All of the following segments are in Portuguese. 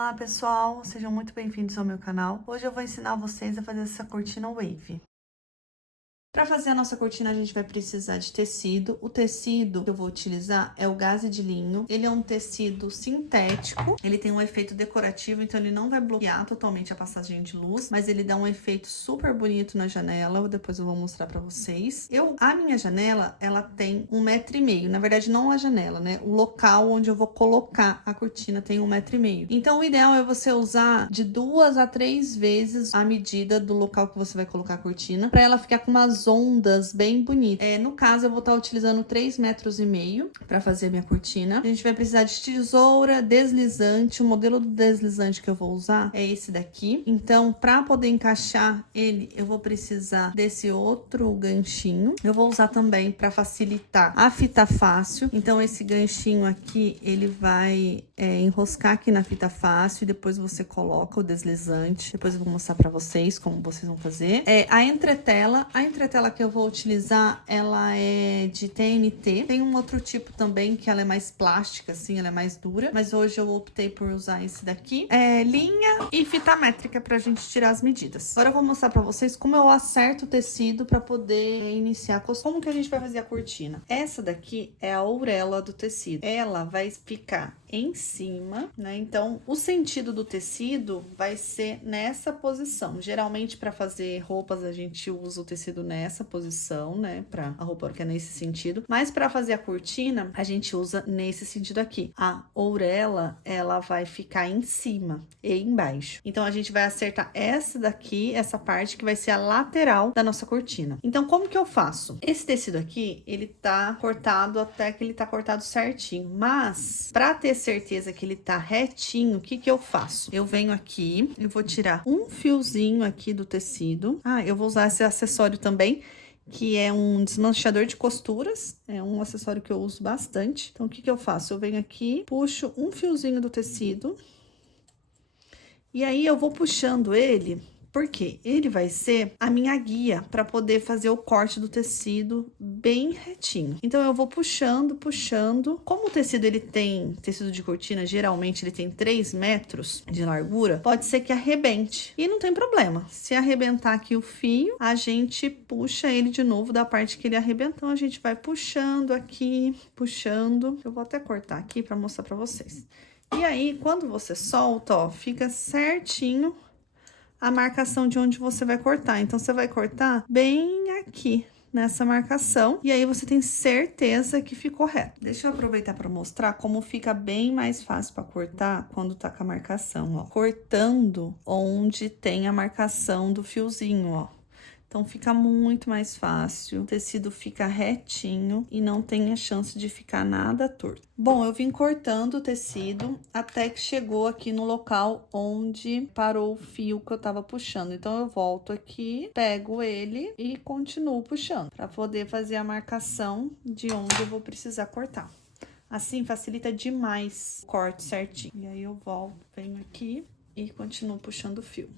Olá pessoal, sejam muito bem-vindos ao meu canal. Hoje eu vou ensinar vocês a fazer essa cortina wave. Para fazer a nossa cortina, a gente vai precisar de tecido. O tecido que eu vou utilizar é o gaze de linho. Ele é um tecido sintético. Ele tem um efeito decorativo, então ele não vai bloquear totalmente a passagem de luz, mas ele dá um efeito super bonito na janela. Depois eu vou mostrar para vocês. A minha janela, ela tem 1,5 m. Na verdade, não a janela, né? O local onde eu vou colocar a cortina tem 1,5 m. Então, o ideal é você usar de 2 a 3 vezes a medida do local que você vai colocar a cortina, para ela ficar com umas ondas bem bonitas. No caso, eu vou estar utilizando 3,5 metros para fazer minha cortina. A gente vai precisar de tesoura, deslizante. O modelo do deslizante que eu vou usar é esse daqui. Então, para poder encaixar ele, eu vou precisar desse outro ganchinho. Eu vou usar também para facilitar a fita fácil. Então, esse ganchinho aqui, ele vai enroscar aqui na fita fácil e depois você coloca o deslizante. Depois eu vou mostrar para vocês como vocês vão fazer. A entretela que eu vou utilizar, ela é de TNT. Tem um outro tipo também que ela é mais plástica, assim, ela é mais dura. Mas hoje eu optei por usar esse daqui. Linha e fita métrica pra gente tirar as medidas. Agora eu vou mostrar pra vocês como eu acerto o tecido pra poder iniciar a costura. Como que a gente vai fazer a cortina? Essa daqui é a orelha do tecido. Ela vai ficar em cima, né? Então, o sentido do tecido vai ser nessa posição. Geralmente, para fazer roupas, a gente usa o tecido nessa posição, né? Para a roupa que é nesse sentido. Mas para fazer a cortina, a gente usa nesse sentido aqui. A orelha, ela vai ficar em cima e embaixo. Então, a gente vai acertar essa daqui, essa parte que vai ser a lateral da nossa cortina. Então, como que eu faço? Esse tecido aqui, ele tá cortado até que ele tá cortado certinho. Mas, para ter certeza que ele tá retinho, o que que eu faço? Eu venho aqui, eu vou tirar um fiozinho aqui do tecido. Eu vou usar esse acessório também, que é um desmanchador de costuras. É um acessório que eu uso bastante. Então, o que que eu faço? Eu venho aqui, puxo um fiozinho do tecido. E aí, eu vou puxando ele, porque ele vai ser a minha guia para poder fazer o corte do tecido bem retinho. Então, eu vou puxando, puxando. Como o tecido, ele tem, tecido de cortina, geralmente ele tem 3 metros de largura, pode ser que arrebente. E não tem problema. Se arrebentar aqui o fio, a gente puxa ele de novo da parte que ele arrebentou. Então, a gente vai puxando aqui, puxando. Eu vou até cortar aqui para mostrar para vocês. E aí, quando você solta, ó, fica certinho a marcação de onde você vai cortar. Então, você vai cortar bem aqui, nessa marcação. E aí, você tem certeza que ficou reto. Deixa eu aproveitar para mostrar como fica bem mais fácil para cortar quando tá com a marcação, ó. Cortando onde tem a marcação do fiozinho, ó. Então, fica muito mais fácil, o tecido fica retinho e não tem a chance de ficar nada torto. Bom, eu vim cortando o tecido até que chegou aqui no local onde parou o fio que eu tava puxando. Então, eu volto aqui, pego ele e continuo puxando, para poder fazer a marcação de onde eu vou precisar cortar. Assim, facilita demais o corte certinho. E aí, eu volto, venho aqui e continuo puxando o fio.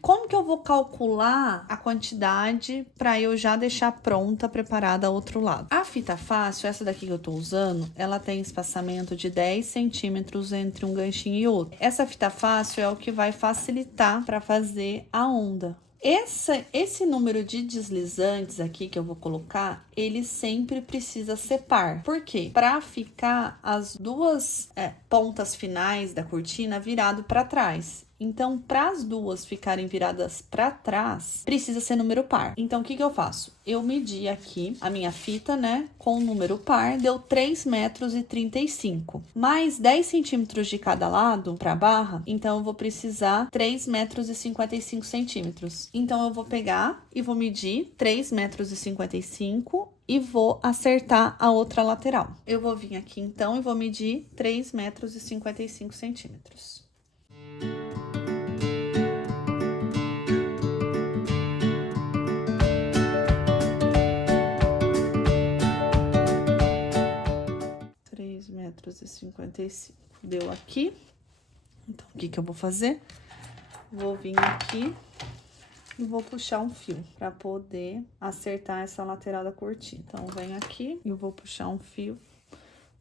Como que eu vou calcular a quantidade para eu já deixar pronta, preparada ao outro lado? A fita fácil, essa daqui que eu tô usando, ela tem espaçamento de 10 centímetros entre um ganchinho e outro. Essa fita fácil é o que vai facilitar para fazer a onda. Esse número de deslizantes aqui que eu vou colocar, ele sempre precisa ser par. Por quê? Para ficar as duas pontas finais da cortina virado para trás. Então, para as duas ficarem viradas para trás, precisa ser número par. Então, o que que eu faço? Eu medi aqui a minha fita, né, com o número par, deu 3,35 m. Mais 10 centímetros de cada lado para a barra, então eu vou precisar 3,55 m. Então, eu vou pegar e vou medir 3,55 m e vou acertar a outra lateral. Eu vou vir aqui, então, e vou medir 3,55 m. 2,55 m. Deu aqui. Então, o que que eu vou fazer? Vou vir aqui e vou puxar um fio pra poder acertar essa lateral da cortina. Então, venho aqui e vou puxar um fio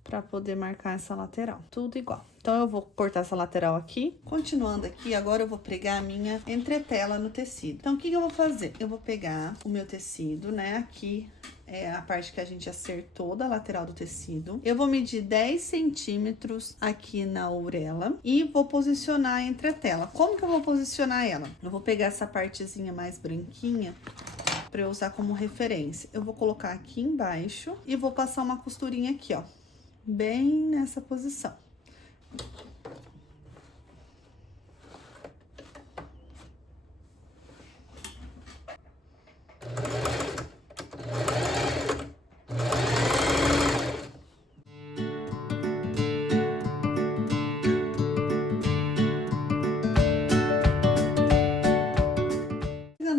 pra poder marcar essa lateral. Tudo igual. Então, eu vou cortar essa lateral aqui. Continuando aqui, agora eu vou pregar a minha entretela no tecido. Então, o que que eu vou fazer? Eu vou pegar o meu tecido, né, aqui é a parte que a gente acertou da lateral do tecido. Eu vou medir 10 centímetros aqui na orelha e vou posicionar a entretela. Como que eu vou posicionar ela? Eu vou pegar essa partezinha mais branquinha para eu usar como referência. Eu vou colocar aqui embaixo e vou passar uma costurinha aqui, ó, bem nessa posição.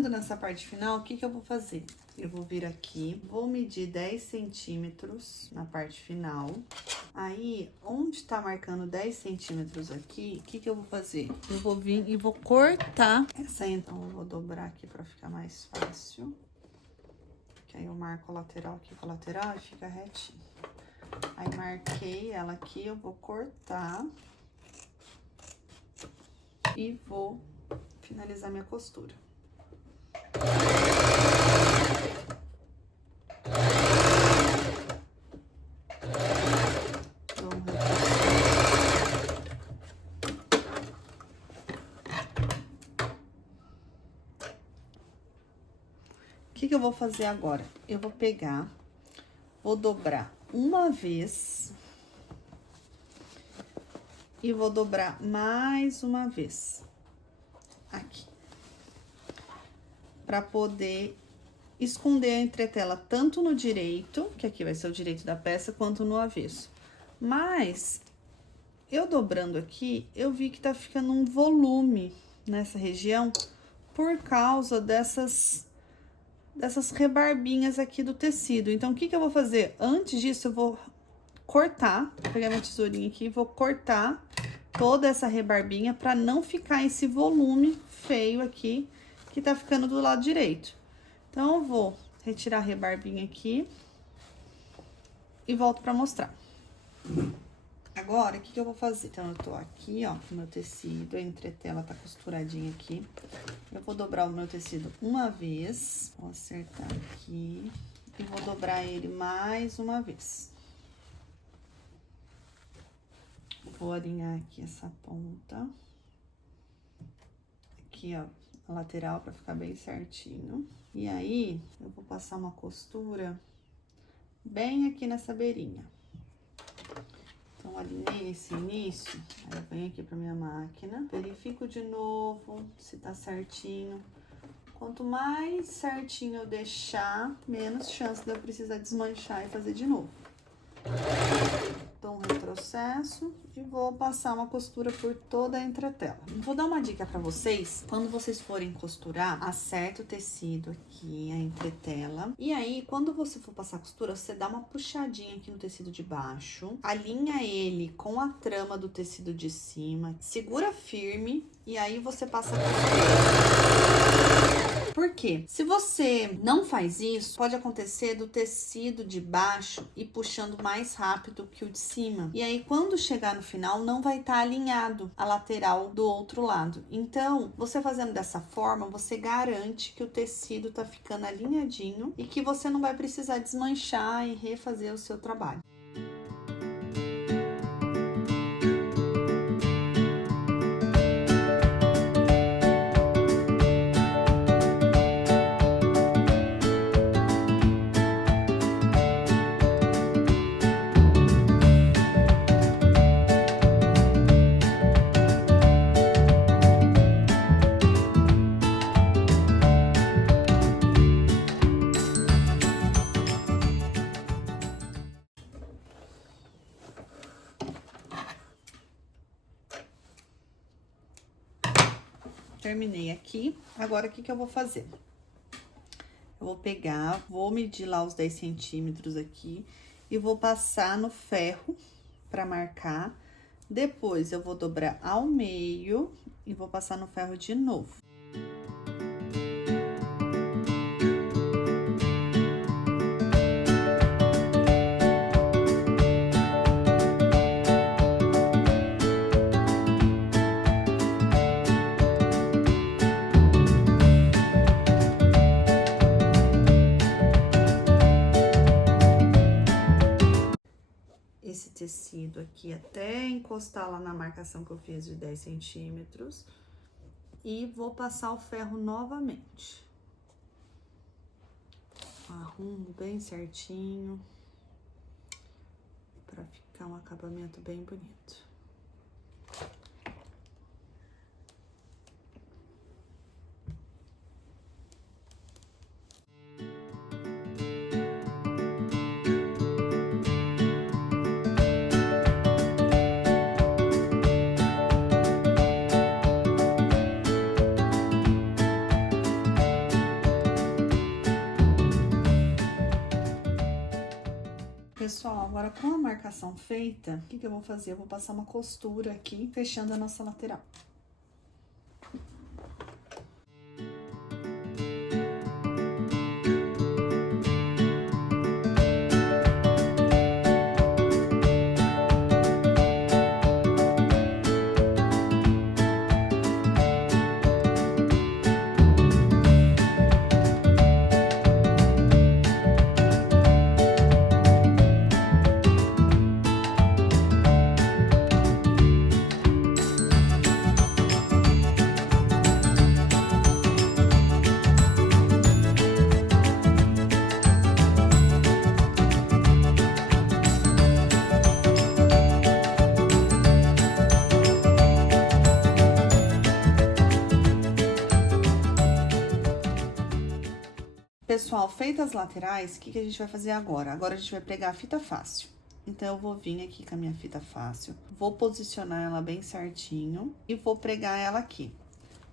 Nessa parte final, o que que eu vou fazer? Eu vou vir aqui, vou medir 10 centímetros na parte final. Aí, onde tá marcando 10 centímetros aqui, o que que eu vou fazer? Eu vou vir e vou cortar essa, então eu vou dobrar aqui pra ficar mais fácil. Que aí eu marco a lateral aqui com a lateral e fica retinho. Aí, marquei ela aqui, eu vou cortar e vou finalizar minha costura. O que que eu vou fazer agora? Eu vou pegar, vou dobrar uma vez e vou dobrar mais uma vez aqui, para poder esconder a entretela tanto no direito, que aqui vai ser o direito da peça, quanto no avesso. Mas eu dobrando aqui, eu vi que tá ficando um volume nessa região por causa dessas rebarbinhas aqui do tecido. Então, o que que eu vou fazer? Antes disso, eu vou cortar, vou pegar minha tesourinha aqui e vou cortar toda essa rebarbinha para não ficar esse volume feio aqui que tá ficando do lado direito. Então, eu vou retirar a rebarbinha aqui e volto para mostrar. Agora, o que que eu vou fazer? Então, eu tô aqui, ó, com o meu tecido, a entretela tá costuradinha aqui. Eu vou dobrar o meu tecido uma vez, vou acertar aqui e vou dobrar ele mais uma vez. Vou alinhar aqui essa ponta. Aqui, ó, a lateral pra ficar bem certinho. E aí, eu vou passar uma costura bem aqui nessa beirinha. Então, alinhei esse início, aí eu venho aqui pra minha máquina, verifico de novo se tá certinho. Quanto mais certinho eu deixar, menos chance de eu precisar desmanchar e fazer de novo. Dou um retrocesso e vou passar uma costura por toda a entretela. Vou dar uma dica pra vocês, quando vocês forem costurar, acerta o tecido aqui, a entretela. E aí, quando você for passar a costura, você dá uma puxadinha aqui no tecido de baixo, alinha ele com a trama do tecido de cima, segura firme e aí você passa a costura. Por quê? Se você não faz isso, pode acontecer do tecido de baixo ir puxando mais rápido que o de cima. E aí, quando chegar no final, não vai estar alinhado a lateral do outro lado. Então, você fazendo dessa forma, você garante que o tecido tá ficando alinhadinho e que você não vai precisar desmanchar e refazer o seu trabalho. Terminei aqui. Agora, o que que eu vou fazer? Eu vou pegar, vou medir lá os 10 centímetros aqui e vou passar no ferro para marcar. Depois, eu vou dobrar ao meio e vou passar no ferro de novo. Esse tecido aqui até encostar lá na marcação que eu fiz de 10 centímetros. E vou passar o ferro novamente. Arrumo bem certinho, pra ficar um acabamento bem bonito. Pessoal, agora com a marcação feita, o que eu vou fazer? Eu vou passar uma costura aqui, fechando a nossa lateral. Pessoal, feitas as laterais, o que a gente vai fazer agora? Agora a gente vai pregar a fita fácil. Então, eu vou vir aqui com a minha fita fácil, vou posicionar ela bem certinho e vou pregar ela aqui.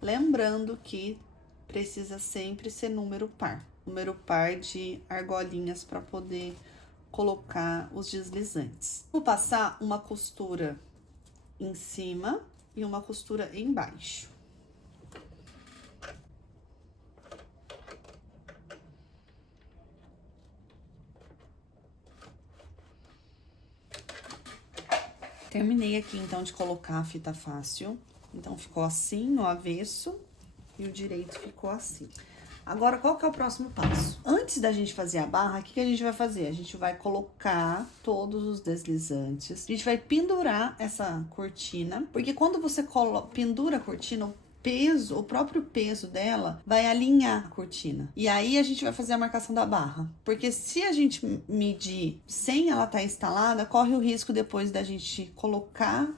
Lembrando que precisa sempre ser número par de argolinhas para poder colocar os deslizantes. Vou passar uma costura em cima e uma costura embaixo. Terminei aqui, então, de colocar a fita fácil. Então, ficou assim, no avesso, e o direito ficou assim. Agora, qual que é o próximo passo? Antes da gente fazer a barra, o que a gente vai fazer? A gente vai colocar todos os deslizantes. A gente vai pendurar essa cortina, porque quando você pendura a cortina, o próprio peso dela vai alinhar a cortina. E aí, a gente vai fazer a marcação da barra. Porque se a gente medir sem ela estar instalada, corre o risco depois da gente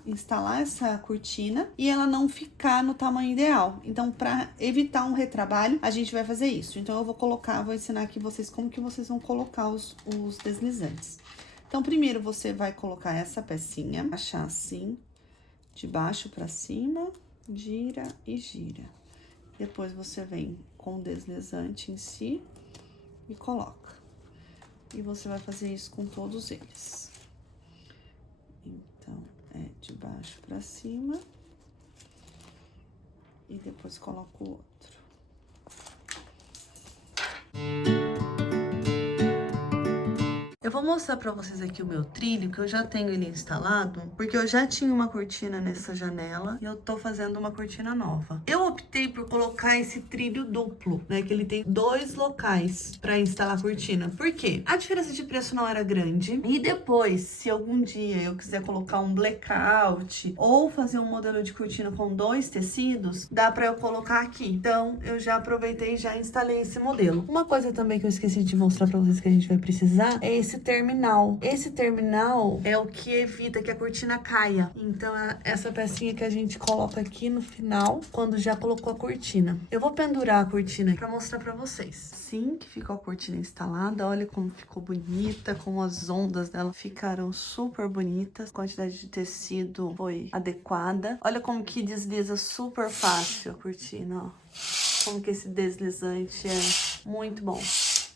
instalar essa cortina e ela não ficar no tamanho ideal. Então, para evitar um retrabalho, a gente vai fazer isso. Então, eu vou ensinar aqui vocês como que vocês vão colocar os deslizantes. Então, primeiro, você vai colocar essa pecinha, achar assim, de baixo para cima, gira e gira. Depois você vem com o deslizante em si e coloca. E você vai fazer isso com todos eles. Então, é de baixo pra cima. E depois coloca o outro. Eu vou mostrar pra vocês aqui o meu trilho, que eu já tenho ele instalado, porque eu já tinha uma cortina nessa janela e eu tô fazendo uma cortina nova. Eu optei por colocar esse trilho duplo, né, que ele tem 2 locais pra instalar a cortina. Por quê? A diferença de preço não era grande e depois, se algum dia eu quiser colocar um blackout ou fazer um modelo de cortina com 2 tecidos, dá pra eu colocar aqui. Então, eu já aproveitei e já instalei esse modelo. Uma coisa também que eu esqueci de mostrar pra vocês que a gente vai precisar é esse terminal. Esse terminal é o que evita que a cortina caia. Então, é essa pecinha que a gente coloca aqui no final, quando já colocou a cortina. Eu vou pendurar a cortina pra mostrar pra vocês. Assim que ficou a cortina instalada, olha como ficou bonita, como as ondas dela ficaram super bonitas. A quantidade de tecido foi adequada. Olha como que desliza super fácil a cortina, ó. Como que esse deslizante é muito bom.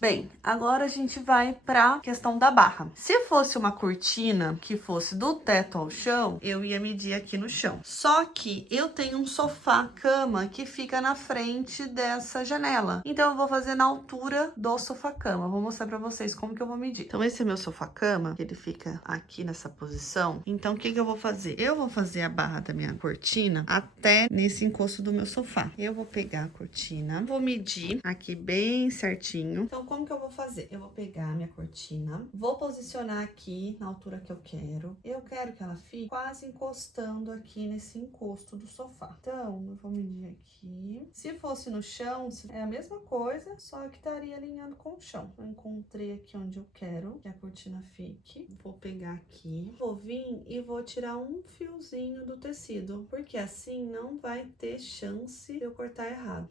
Bem, agora a gente vai pra questão da barra. Se fosse uma cortina que fosse do teto ao chão, eu ia medir aqui no chão. Só que eu tenho um sofá-cama que fica na frente dessa janela. Então, eu vou fazer na altura do sofá-cama. Vou mostrar pra vocês como que eu vou medir. Então, esse é meu sofá-cama, ele fica aqui nessa posição. Então, o que que eu vou fazer? Eu vou fazer a barra da minha cortina até nesse encosto do meu sofá. Eu vou pegar a cortina, vou medir aqui bem certinho. Então, como que eu vou fazer? Eu vou pegar a minha cortina, vou posicionar aqui na altura que eu quero. Eu quero que ela fique quase encostando aqui nesse encosto do sofá. Então, eu vou medir aqui. Se fosse no chão, é a mesma coisa, só que estaria alinhando com o chão. Eu encontrei aqui onde eu quero que a cortina fique. Vou pegar aqui, vou vir e vou tirar um fiozinho do tecido, porque assim não vai ter chance de eu cortar errado.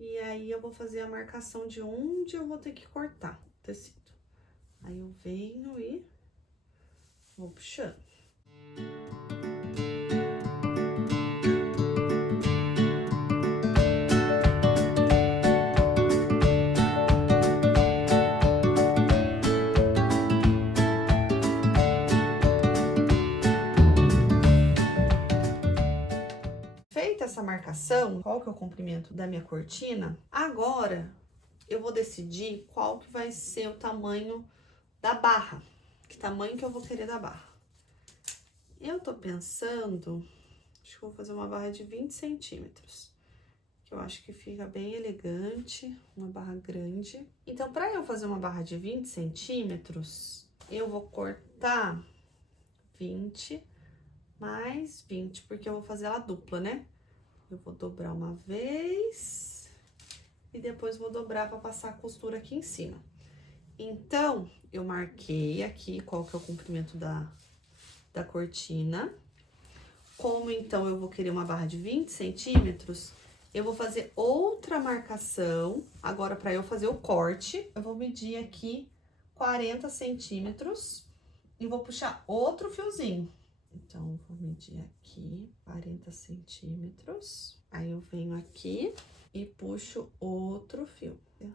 E aí, eu vou fazer a marcação de onde eu vou ter que cortar o tecido. Aí, eu venho e vou puxando. Essa marcação, qual que é o comprimento da minha cortina, agora eu vou decidir qual que vai ser o tamanho da barra, que tamanho que eu vou querer da barra. Eu tô pensando, acho que vou fazer uma barra de 20 centímetros, que eu acho que fica bem elegante, uma barra grande. Então, para eu fazer uma barra de 20 centímetros, eu vou cortar 20 mais 20, porque eu vou fazer ela dupla, né? Eu vou dobrar uma vez e depois vou dobrar para passar a costura aqui em cima. Então, eu marquei aqui qual que é o comprimento da cortina. Como, então, eu vou querer uma barra de 20 centímetros, eu vou fazer outra marcação. Agora, para eu fazer o corte, eu vou medir aqui 40 centímetros e vou puxar outro fiozinho. Então, vou medir aqui 40 centímetros. Aí, eu venho aqui e puxo outro fio. Aí.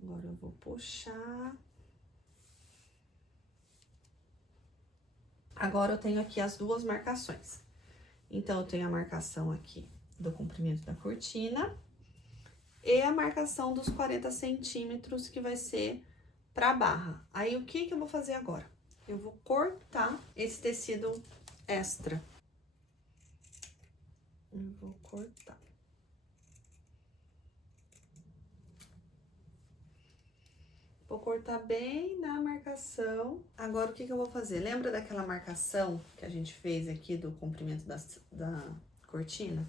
Agora, eu vou puxar. Agora, eu tenho aqui as duas marcações. Então, eu tenho a marcação aqui do comprimento da cortina e a marcação dos 40 centímetros, que vai ser pra barra. Aí, o que que eu vou fazer agora? Eu vou cortar esse tecido extra. Eu vou cortar. Vou cortar bem na marcação. Agora, o que que eu vou fazer? Lembra daquela marcação que a gente fez aqui do comprimento da cortina?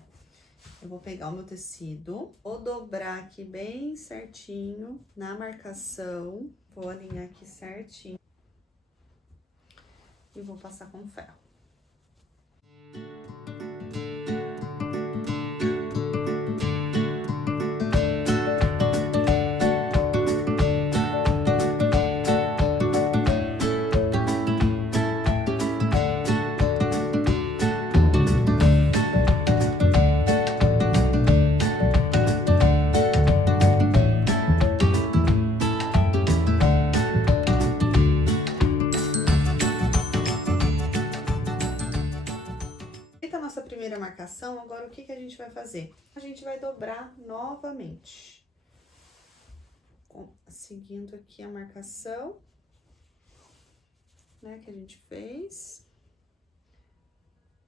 Eu vou pegar o meu tecido, vou dobrar aqui bem certinho na marcação, vou alinhar aqui certinho e vou passar com ferro. Primeira marcação, agora o que que a gente vai fazer? A gente vai dobrar novamente, seguindo aqui a marcação, né, que a gente fez.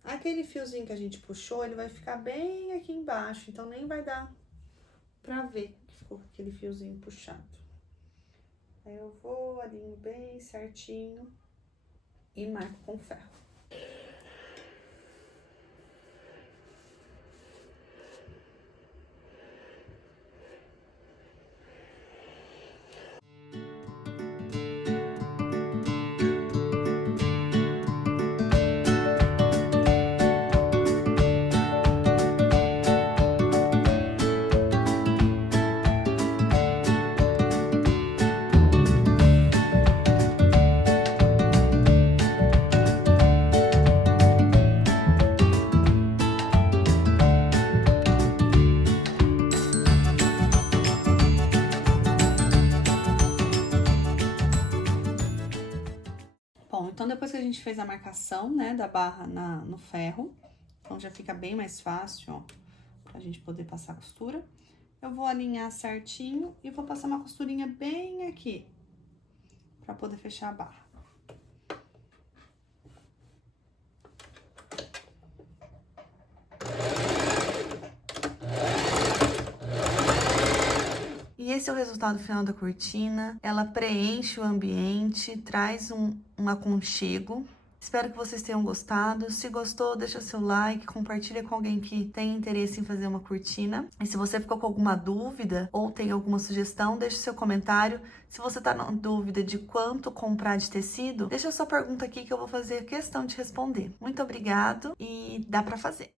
Aquele fiozinho que a gente puxou, ele vai ficar bem aqui embaixo, então nem vai dar pra ver que ficou aquele fiozinho puxado. Aí eu vou, alinho bem certinho e marco com ferro. Bom, então depois que a gente fez a marcação, né, da barra no ferro, então já fica bem mais fácil, ó, pra gente poder passar a costura. Eu vou alinhar certinho e vou passar uma costurinha bem aqui, pra poder fechar a barra. E esse é o resultado final da cortina. Ela preenche o ambiente, traz um aconchego. Espero que vocês tenham gostado. Se gostou, deixa seu like, compartilha com alguém que tem interesse em fazer uma cortina. E se você ficou com alguma dúvida ou tem alguma sugestão, deixa seu comentário. Se você tá na dúvida de quanto comprar de tecido, deixa sua pergunta aqui que eu vou fazer questão de responder. Muito obrigado e dá pra fazer!